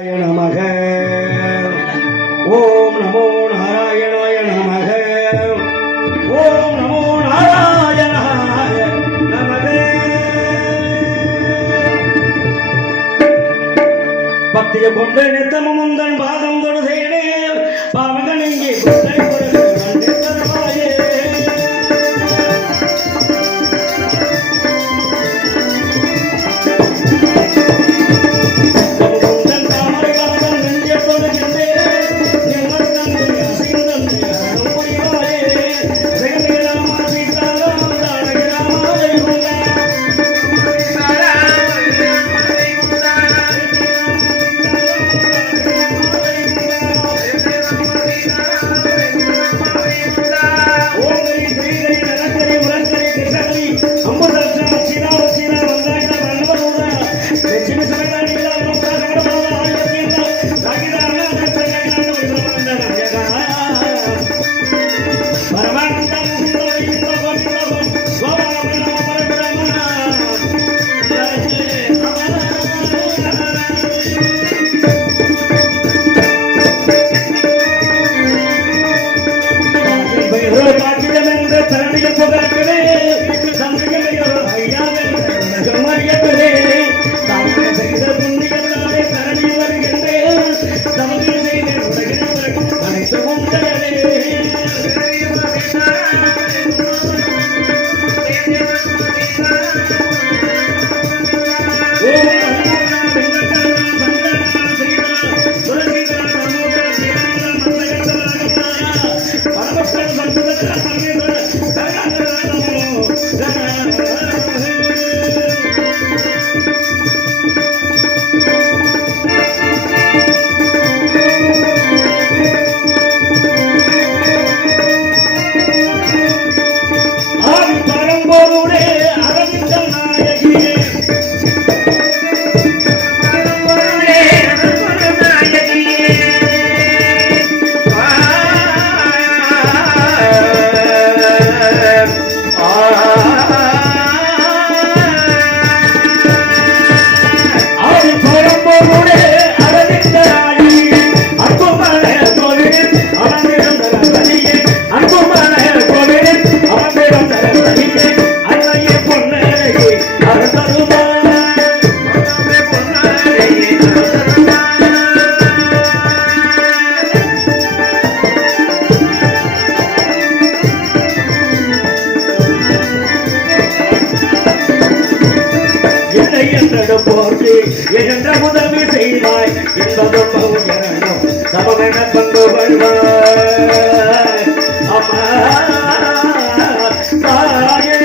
நமக. ஓம் நமோ நாராயணாய நமக. ஓம் நமோ நாராயணாய நமக. பக்திய கொண்டு நித்தமும் உந்தன் பாதம் தொழுதேனே பாவங்கள் இங்கே என்ற முதல்வி செய்வாய் என்பதும் சமமென பங்கு கொள்வாய் அம்மா தாயே.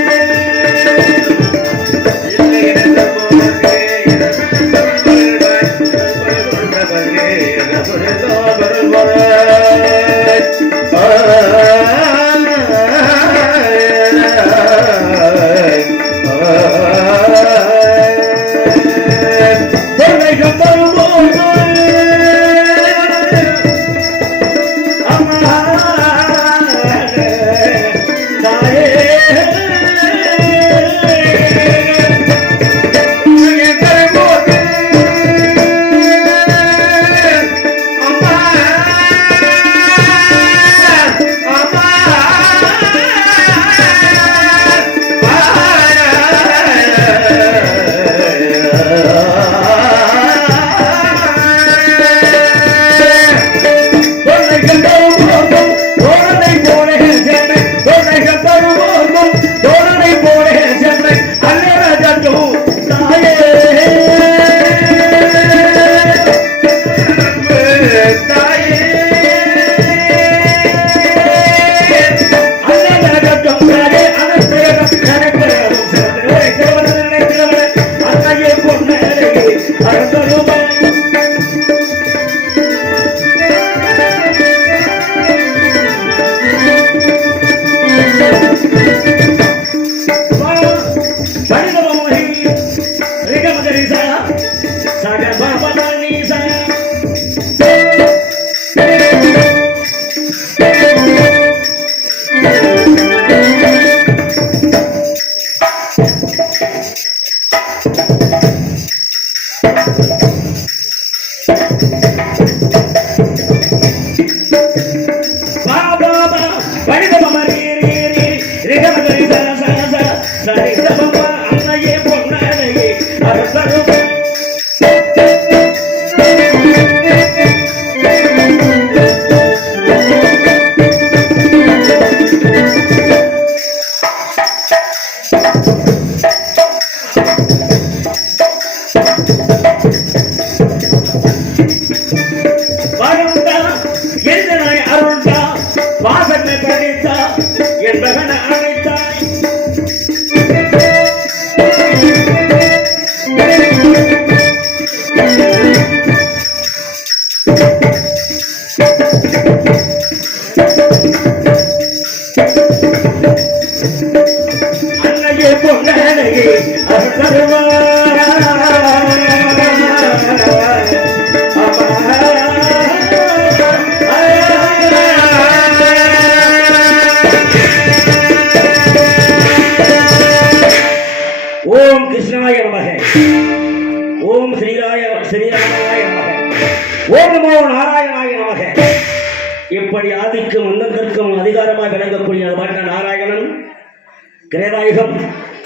ஓம் நமோ நாராயணாய நமக. இப்படி ஆதிக்கும் அந்தத்திற்கும் அதிகாரமாக விளங்கக்கூடிய நாராயணன்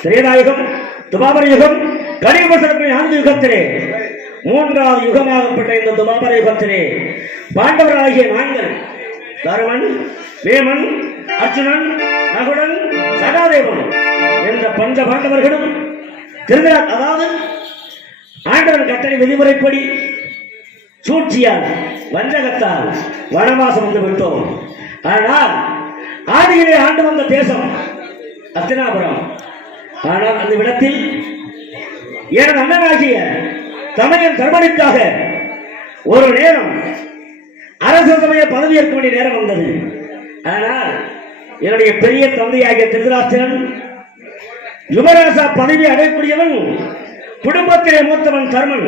திரேதாயுகம் துபாபர யுகம் கலியுகத்திற்கு 4 யுகத்திலே 3வது யுகமாகப்பட்ட இந்த துபாபர யுகத்திலே பாண்டவராகிய நாங்கள் தருமன், வேமன், அர்ஜுனன், நகுடன், சகாதேவன் என்ற பஞ்ச பாண்டவர்களும் அதாவது ஆண்டவன் கட்டளை விதிமுறைப்படி சூழ்ச்சியால் வஞ்சகத்தால் வனவாசம் வந்து விட்டோம். ஆனால் ஆதியிலே ஆண்டு வந்த தேசம் அஸ்தினாபுரம். ஆனால் அந்த இடத்தில் எனது அண்ணனாகிய தமையன் தர்மனுக்காக ஒரு நேரம் அரச சமய பதவியேற்க வேண்டிய நேரம் வந்தது. ஆனால் என்னுடைய பெரிய தந்தையாகிய திருதராஷ்டிரன் யுவராசா பதவி அடையக்கூடியவன், குடும்பத்திலே மூத்தவன் தர்மன்.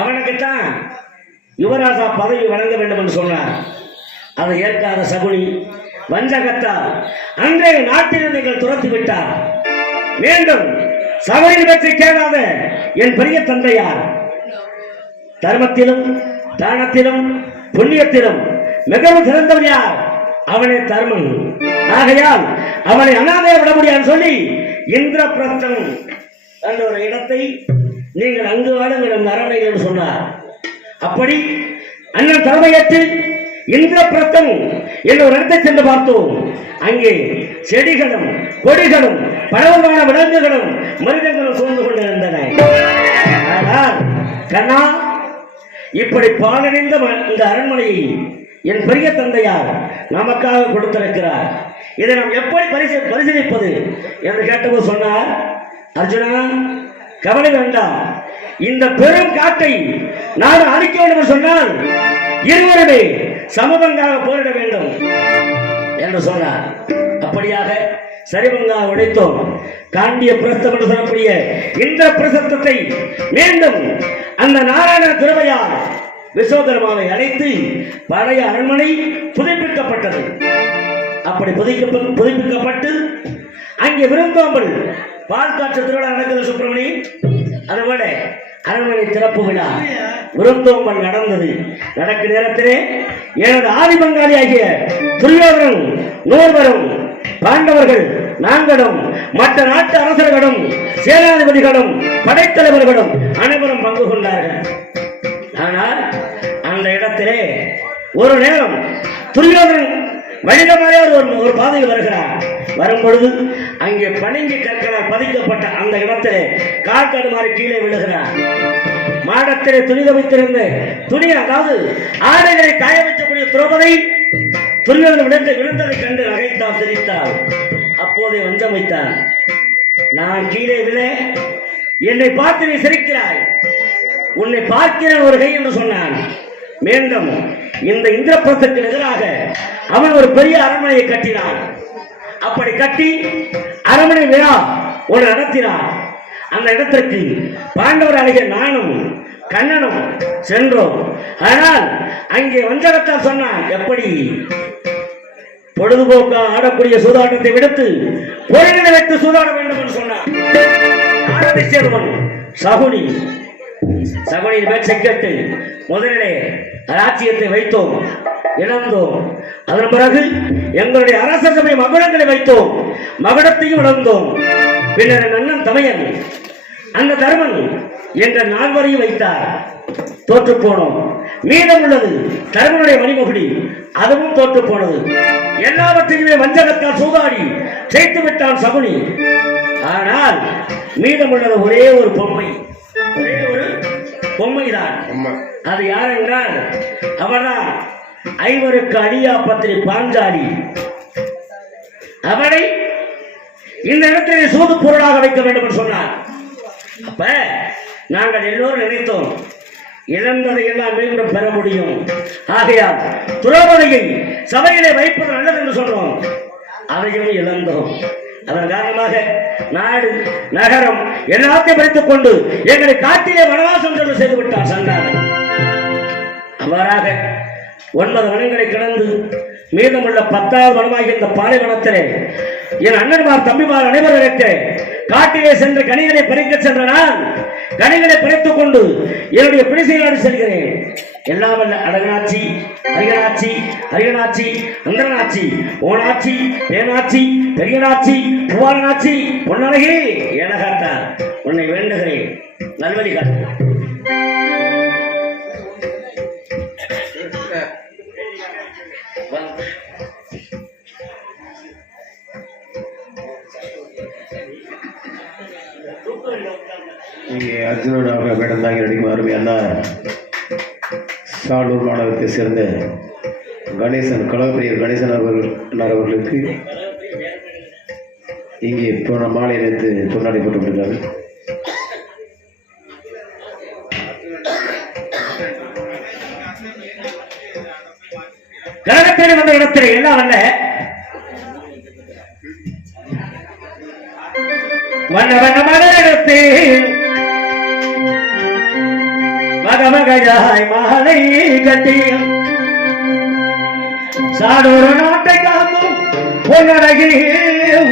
அவனுக்குத்தான் யுவராசா பதவி வழங்க வேண்டும் என்று சொன்னார். அதை ஏற்காத சகுனி வஞ்சகத்தால் அன்றைய நாட்டில் நீங்கள் துரத்தி விட்டார். மீண்டும் சபையில் பற்றி கேளாத என் பெரிய தந்தையார் தர்மத்திலும் தானத்திலும் புண்ணியத்திலும் மிகவும் சிறந்தவன் யார்? அவனே தர்மன். ஆகையால் அவனை அனாதைய விட முடியாது சொல்லி இந்திரபிரஸ்தம் என்ற ஒரு இடத்தை நீங்கள் அங்கு வாழுங்கள் அந்த அரண்மனை என்று சொன்னார். அப்படி அண்ணன் தலைமையேற்று இந்திரபிரஸ்தம் என்ற ஒரு இடத்தை சென்று பார்த்தோம். அங்கே செடிகளும் கொடிகளும் பலவகையான விலங்குகளும் மனிதர்களும் சூழ்ந்து கொண்டிருந்தன. ஆனால் கண்ணா, இப்படி பாலடைந்த இந்த அரண்மனையை என் பெரிய தந்தையார் நமக்காக கொடுத்திருக்கிறார். இதை நாம் எப்படி பரிசீலிப்பது என்று கேட்டபோது சொன்னார், அர்ஜுனா கவலை வேண்டாம், இந்த பெரும் காட்டை நான் அழிக்க வேண்டும் என்று சொன்னால் இருவருமே சமபங்காக போரிட வேண்டும் என்று சொன்னார். அப்படியாக சரிபங்காக உடைத்தோம். காண்டிய பிரஸ்தம் என்று சொல்லக்கூடிய இந்த பிரசத்தத்தை மீண்டும் அந்த நாராயண திருவையார் விஸ்வகர்மாவை அழைத்து பழைய அரண்மனை புதுப்பிக்கப்பட்டது. அப்படி புதுப்பிக்கப்பட்டு அங்கே விருந்தோம்பல் பால் காற்று திருவிழா நடக்குது சுப்பிரமணி. அதுபோல அரண்மனை திறப்பு விழா விருந்தோம்பல் நடந்தது. நடக்கும் நேரத்திலே எனது ஆதி பங்காளி ஆகிய துரியோதனன், நூறுவரும், பாண்டவர்கள் நாங்களும் மற்ற நாட்டு அரசர்களும் சேனாதிபதிகளும் படைத்தலைவர்களும் அனைவரும் பங்கு கொண்டார்கள். ஆனால் அந்த இடத்திலே ஒரு நேரம் துரியோதனன் வணிகமாரே ஒரு பாதையில் வருகிறார். வரும் பொழுது அங்கே பனிங்கி கற்களால் பதிக்கப்பட்ட அந்த இடத்திலே காற்கடுமாறி கீழே விழுகிறார். மாடத்திலே துணி வைத்திருந்த துணி, அதாவது ஆடைகளை காய வைக்கக்கூடிய திரௌபதி துரியோதனன் விழுந்ததை கண்டு நகைத்தால் சிரித்தாள். அப்போதே வஞ்சம் வைத்தான். நான் கீழே விழ என்னை பார்த்து நீ சிரிக்கிறாய், உன்னை பார்க்கிறேன் ஒரு கை என்று சொன்னான். மீண்டும் இந்த இந்திரபிரஸ்தத்திற்கு எதிராக அவன் ஒரு பெரிய அரண்மனையை கட்டினான். அப்படி கட்டி அரண்மனை விழா ஒன்று நடத்தினான். அந்த இடத்திற்கு பாண்டவர் அழகிய நானும் கண்ணனும் சென்றோம். ஆனால் அங்கே வஞ்சகத்தால் சொன்னான், எப்படி பொழுதுபோக்கா ஆடக்கூடிய சூதாட்டத்தை விடுத்து பொருள்களை வைத்து சூதாட வேண்டும் என்று சொன்னான். ஆடத்தை சேர்வன் சகுனி. சகுனியின் பேச்சை கேட்டு முதலிலே ராஜ்யத்தை வைத்தோம், இழந்தோம். அதன் பிறகு எங்களுடைய அரச சபை மகுடங்களை வைத்தோம், மகுடத்தையும் இழந்தோம். பின்னர் அண்ணன் தமையன் அந்த தர்மன் என்ற 4 வைத்தார், தோற்று போனோம். மீதம் உள்ளது தர்மனுடைய மணிமகுடி, அதுவும் தோற்று போனது. எல்லாவற்றையுமே வஞ்சகத்தால் சூதாடி ஜெயித்து விட்டான் சகுனி. ஆனால் மீதம் உள்ளது ஒரே ஒரு பொம்மை, ஒரே ஒரு பொம்மைதான். அது யார் என்றால் அவர்தான் 5 அடியா பத்திரி பாஞ்சாலி. அவனை இந்த இடத்திலே சூது பொருளாக வைக்க வேண்டும் என்று சொன்னார். அப்ப நாங்கள் எல்லோரும் நினைத்தோம், இழந்ததை எல்லாம் மீண்டும் பெற முடியும். ஆகையால் திரௌபதியை சபையிலே வைப்பது நல்லது என்று சொன்னோம். அதையும் இழந்தோம். அதன் காரணமாக நாடு நகரம் எல்லாத்தையும் படித்துக் கொண்டு எங்களை காட்டிலே வனவாசம் சென்று செய்து விட்டார் சண்டாளன். அவ்வாறாக 9 வனங்களை கடந்து மீதமுள்ள 10வது வனமாகிய இந்த பாலைவனத்திலே என் அண்ணன்மார் தம்பிமார் அனைவரும் காட்டிலே சென்று கனிகளை பறிக்க சென்ற நான் கனிகளை பறித்துக் கொண்டு என்னுடைய பிடிசையோடு செல்கிறேன். எல்லாம் வல்ல அழகனாட்சி, அரியனாட்சி, அரியனாட்சி, அந்தரனாட்சி, ஓனாட்சி, பேனாட்சி, பெரியனாட்சி, புவாரனாட்சி, பொன்னழகே எனக்காட்டார் உன்னை வேண்டுகிறேன், நல்வழி காட்டு. இங்கே அர்ஜுனனாக வேடம் தாங்கி நடிக்கும் அருமையான சாலூர் மாநகரத்தை சேர்ந்த கணேசன், கழகப்பிரியர் கணேசன் அவர்களுக்கு இங்கே போன மாலை நேற்று பொன்னாடி போட்டுவிட்டார்கள். கழகத்தேடி வந்த இடத்தில் எல்லாம் அல்ல வண்ண வண்ண மலரிடத்தில் மகமகையாய் மாலை கட்டி சாடோர நாட்டை காக்கும் பொன்னழகி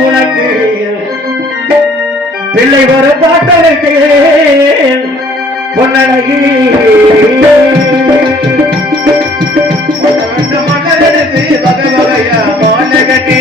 உனக்கு பிள்ளை ஒரு பாட்டழைத்தேன் பொன்னழகி மாலை கட்டி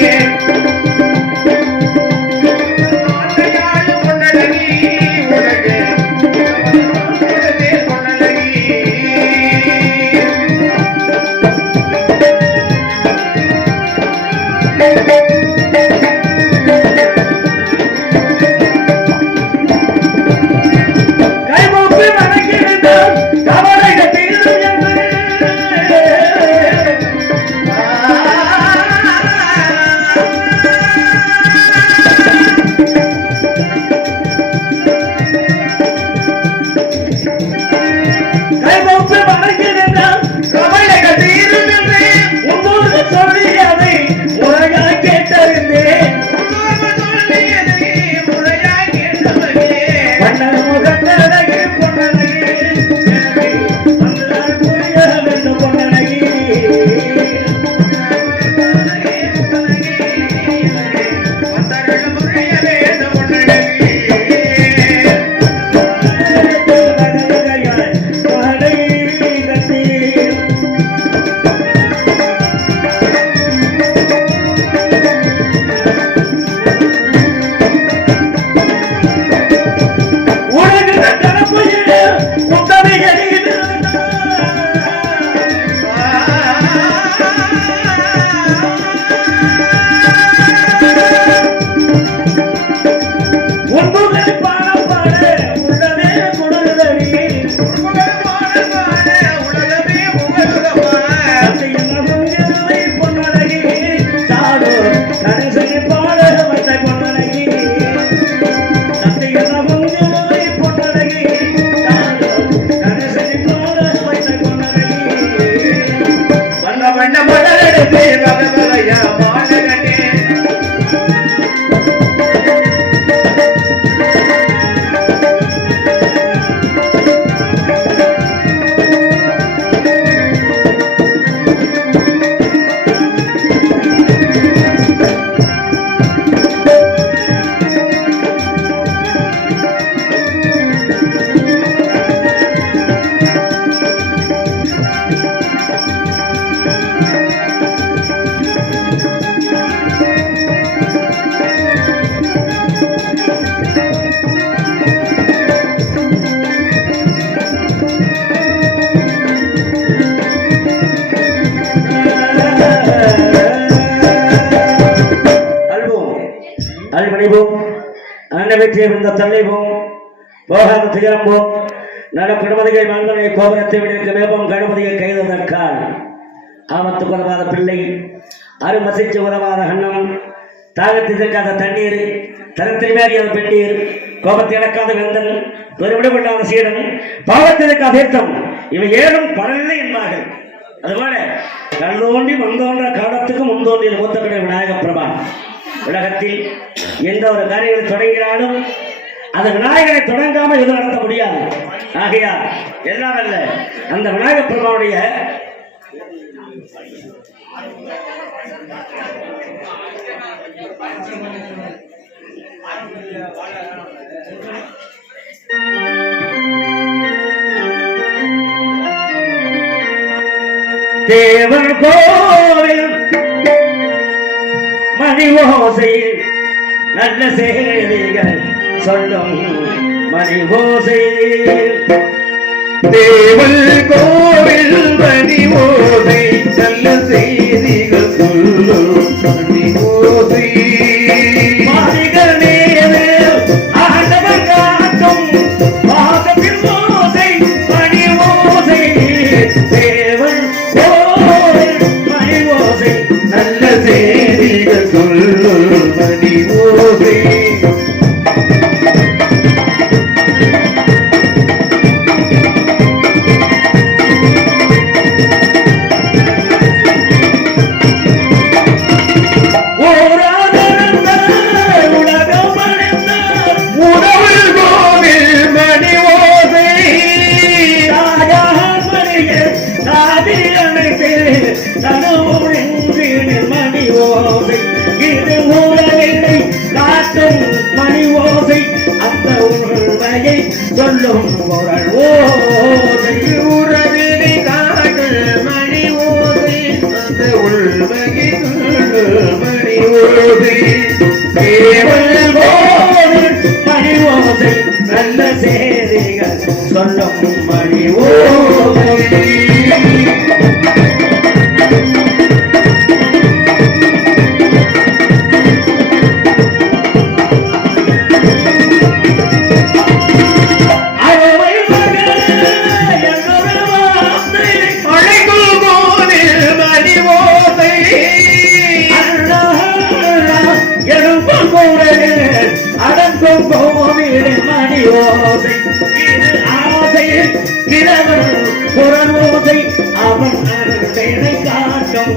தள்ளிவோம் போகாத துயரம்போம் நட பிரமதிகை மந்தனை கோபுரத்தை விடுக்க மேபம் கணபதியை கைதற்கால் ஆபத்துக்கு உதவாத பிள்ளை அருமசிச்சு உதவாத அன்னம் தாகத்தை தற்காத தண்ணீர் தரத்தை மேறியாத பெண்ணீர் கோபத்தை இழக்காத வேந்தன் பெருவிடப்படாத சீடன் பாவத்திற்காத தீர்த்தம் இவை ஏதும் பரவில்லை என்பார்கள். அதுபோல கல்லோண்டி மந்தோன்ற காலத்துக்கு முந்தோன்றிய மூத்தக்கடை விநாயக பிரபா உலகத்தில் எந்த ஒரு காரியங்களை தொடங்கினாலும் அந்த விநாயகரை தொடங்காமல் எதுவும் நடத்த முடியாது. ஆகையால் எல்லாம் அல்ல அந்த விநாயக பிரபாவுடைய தேவன் கோவில் மணி ஓசை நல்ல செய்திகள் சொல்லும் மணி ஓசை. தேவன் கோவில் மணி ஓசை நல்ல செய்திகள் சொல்லும் மணி ஓசை. மாளிகள் மேலே ஆண்டவர் காட்டும் வாசத்தின் ஓசை மணி ஓசை. தேவன் கோவில் மணி ஓசை நல்ல செய்திகள் சொல்லும் மணி ஓசை. மணி ஓசை அந்த உண்மையை சொல்லும் குரல் ஓசை. உறவினை காதல் மணி ஓசை அந்த உள்மையை சொல்லும் மணி ஓசை. தேவன் கோவில் மணி ஓசை நல்ல செய்திகள் சொல்லும் மணி ஓசை. அடங்கும் கோவிலின் மணி ஓசை இது ஆசையில் இரவல் குரல் ஓசை அவன் அருளை காட்டும்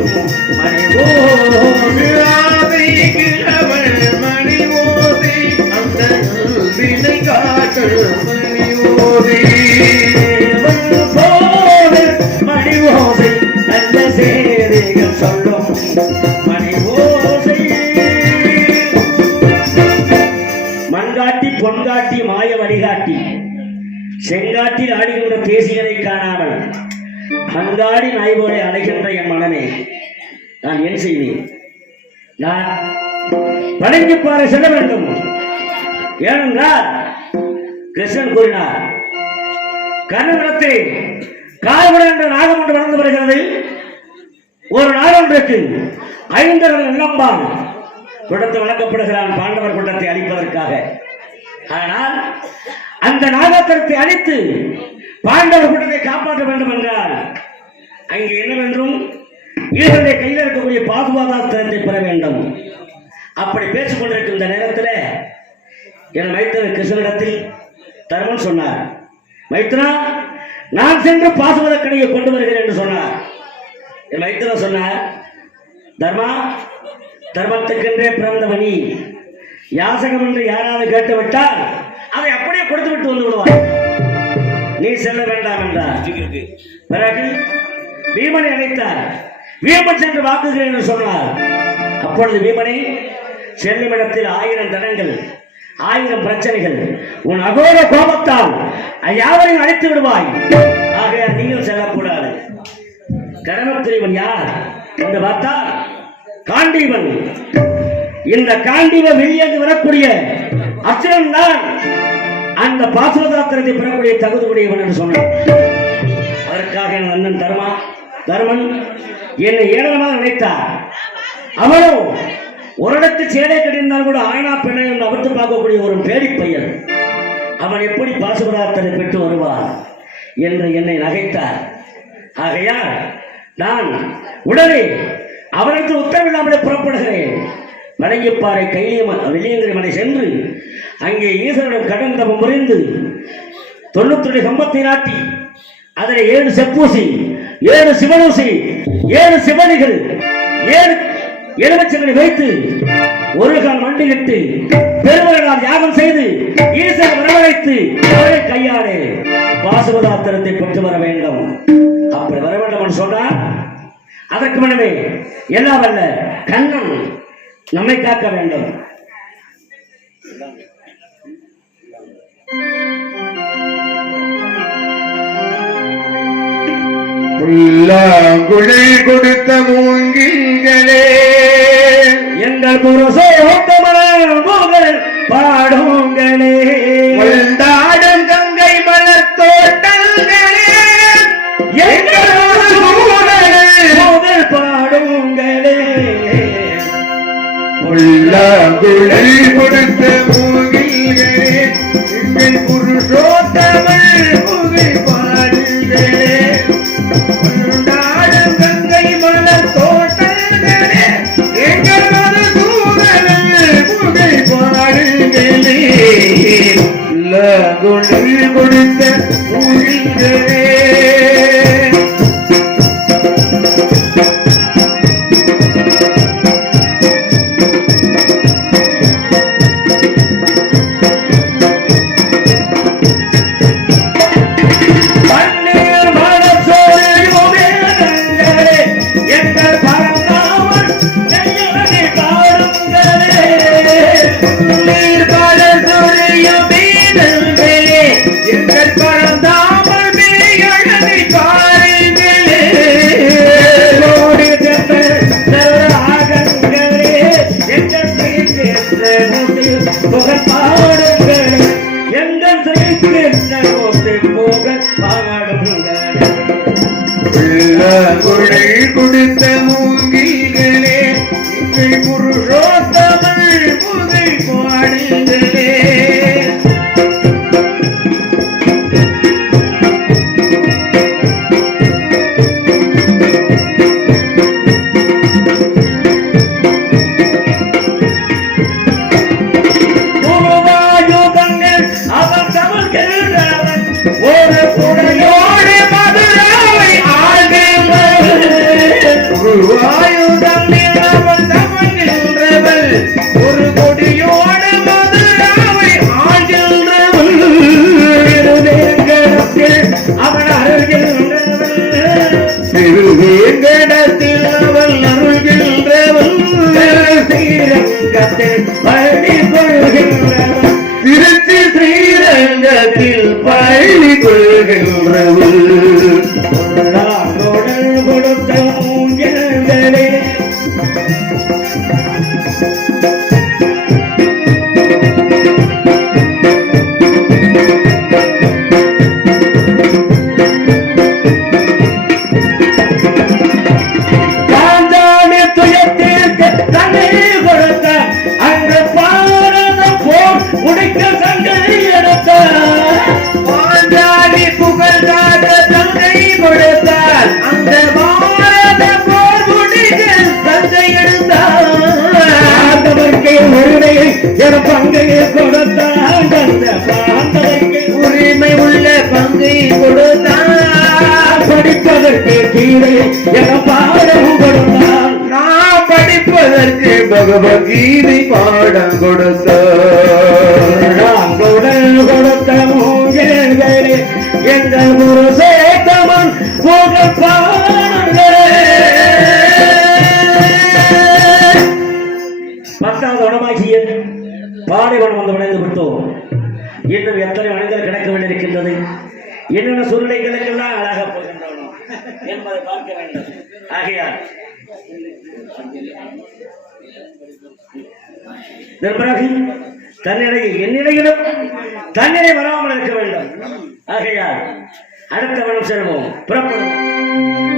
மணி ஓசை. ஆசை கிழவள் மணி ஓசை அந்த வினை காட்டும் மணி ஓசை. கோவில் மணி ஓசை நல்ல செய்திகள் சொல்லும் மணி ஓசை. மண்காட்டி பொன்காட்டி மாய வழிகாட்டி செங்காட்டில் ஆடுகின்ற தேசிகளை காணாமல் அங்காடி நாய் போல அடைகின்ற என் மனமே நான் ஏன் செய்வேன்? நான் வணங்கி பார செல்ல வேண்டும். ஏனென்றால் கிருஷ்ணன் கூறினார், கண்ணபுரத்தில் கால்பட என்ற நாகம் ஒன்று வளர்ந்து வருகிறது. ஒரு நாளொன்றுக்கு 5 இளம்பான் கொடுத்து வழங்கப்படுகிறான் பாண்டவர் கூட்டத்தை அழிப்பதற்காக. ஆனால் அந்த நாகத்திரத்தை அழித்து பாண்டவர் கூட்டத்தை காப்பாற்ற வேண்டும் என்றால் அங்கே என்னவென்றும் ஈரனுடைய கையில் இருக்கக்கூடிய பாதுகாதாஸ்திரத்தை பெற வேண்டும். அப்படி பேசிக் கொண்டிருக்கும் இந்த நேரத்தில் என் மைத்தனர் கிருஷ்ணனிடத்தில் தர்மன் சொன்னார், மைத்ரா நான் சென்று பாசுவதற்கடையை கொண்டு வருகிறேன் என்று சொன்னார். என் மைத்தனர் சொன்னார், தர்மா தர்மத்துக்கென்றே பிறந்தவனி யாசகம் என்று யாராவது கேட்டுவிட்டால் அதை அப்படியே கொடுத்து விட்டு வந்து விடுவார். நீ செல்ல வேண்டாம் என்றார். பிறகு பீமனை அழைத்தார். பீமன் சென்று வாக்குகிறேன் என்று சொன்னார். அப்பொழுது பீமனை செல்லும் இடத்தில் 1000 தடங்கள் 1000 பிரச்சனைகள் உன் அகோர கோபத்தால் யாவரையும் அழைத்து விடுவாய். ஆக நீங்கள் செல்லக்கூடாது. கடமைக்குரியவன் யார் என்று பார்த்தால் காண்டீவன். இந்த காண்டீவ வெளியேந்து வரக்கூடிய அசுரன் தான் அந்த பாசுவதாத்திரத்தை பெறக்கூடிய தகுதியுடையவன் என்று சொன்னான். அதற்காக என் அண்ணன் தர்மன் என்னை ஏளனமாக நினைத்தார். அவனோ ஒரு இடத்து சேலை கட்டியிருந்தால் கூட ஆனா பெண்ணை என்று அமர்த்து பார்க்கக்கூடிய ஒரு பேடி பையன். அவன் எப்படி பாசுவதாத்திரத்தை பெற்று வருவான் என்று என்னை நகைத்தார். ஆகையால் நான் உடனே அவனுக்கு உத்தரவில்லாமலே புறப்படுகிறேன். வணங்கிப்பாறை வெளியங்கிரி மலை சென்று அங்கே ஈஸ்வரனும் கடன் தவம் புரிந்து 92 கம்பத்தை நாட்டி அதில் 7 செப்பூசி 7 சிவனூசி 7 சிவனிகள் 7 எலுமிச்சங்களை வைத்து ஒரு கால் மண்டியிட்டு பெருமகளால் யாகம் செய்து ஈஸ்வரன் வரவழைத்து அவரை கையாளே பாசுவதாத்திரத்தை பெற்று வர வேண்டும். அப்படி வர வேண்டும் என்று சொன்னார். அதற்கு முன்னமே எல்லாம் வல்ல கண்ணன் நம்மை காக்க வேண்டும். புல்லாங்குழல் கொடுத்த மூங்கில்களே எங்கள் புருஷோத்தமன் புகழ் பாடுங்களே கொண்டாடும் கங்கை மலர் தோட்டங்களே எங்கள் புகழ் பாடுங்களே புல்லாங்குழல் கொடுத்த மூங்கில்களே எங்கள் புருஷோத்தமன் புகழ் பாடுங்களே கொண்டாடும் கங்கை மலர் தோட்டங்களே எங்கள் மதுசூதனன் புகழ் பாடுங்களே புல்லாங்குழல் கொடுத்த மூங்கில்களே புகழ் பாடுங்கள் எங்கள் புகழ் பாடுங்கள் புல்லாங்குழல் கொடுத்த மூங்கில்களே எங்கள் புருஷோத்தமன் புகழ் பாடுங்களே ஒரு கொடியோடு மதுராவை ஆழ்கின்றவள் அவன் அருள்கின்றவன் திருவேங்கடத்தில் அவள் அருள்கின்றவள் ஸ்ரீரங்கத்தில் பள்ளி கொள்கின்றவன் திருச்சி ஸ்ரீரங்கத்தில் பள்ளி கொள்கின்றவள் கொடல் கொடுத்த மூங்கில்களே பங்கையை கொடுத்தான் உரிமை உள்ள பங்கை கொடுத்தான் படிப்பதற்கு கீழே என பாடம் கொடுத்தான் நான் படிப்பதற்கு பகவத்கீதை பாடம் கொடுத்தான் கொடுத்த மூங்கில்களே எங்கள் புருஷோத்தமன் புகழ் பாடுங்களே. பத்தாவது வனமாகிய பாலைவனம் வந்து விளைந்து விட்டோம். இன்னும் எத்தனை வனங்கள் கிடக்க வேண்டியிருக்கின்றது, என்னென்ன சூழ்நிலைகளுக்கெல்லாம் அழகாக போகின்றோம் என்பதை பார்க்க வேண்டும். ஆகையால் பிறகு தன்னிலையில் என்னிலையிலும் தன்னிலை வராமல் இருக்க வேண்டும். ஆகையால் அடுத்த வனம் செல்வோம், புறப்படும்.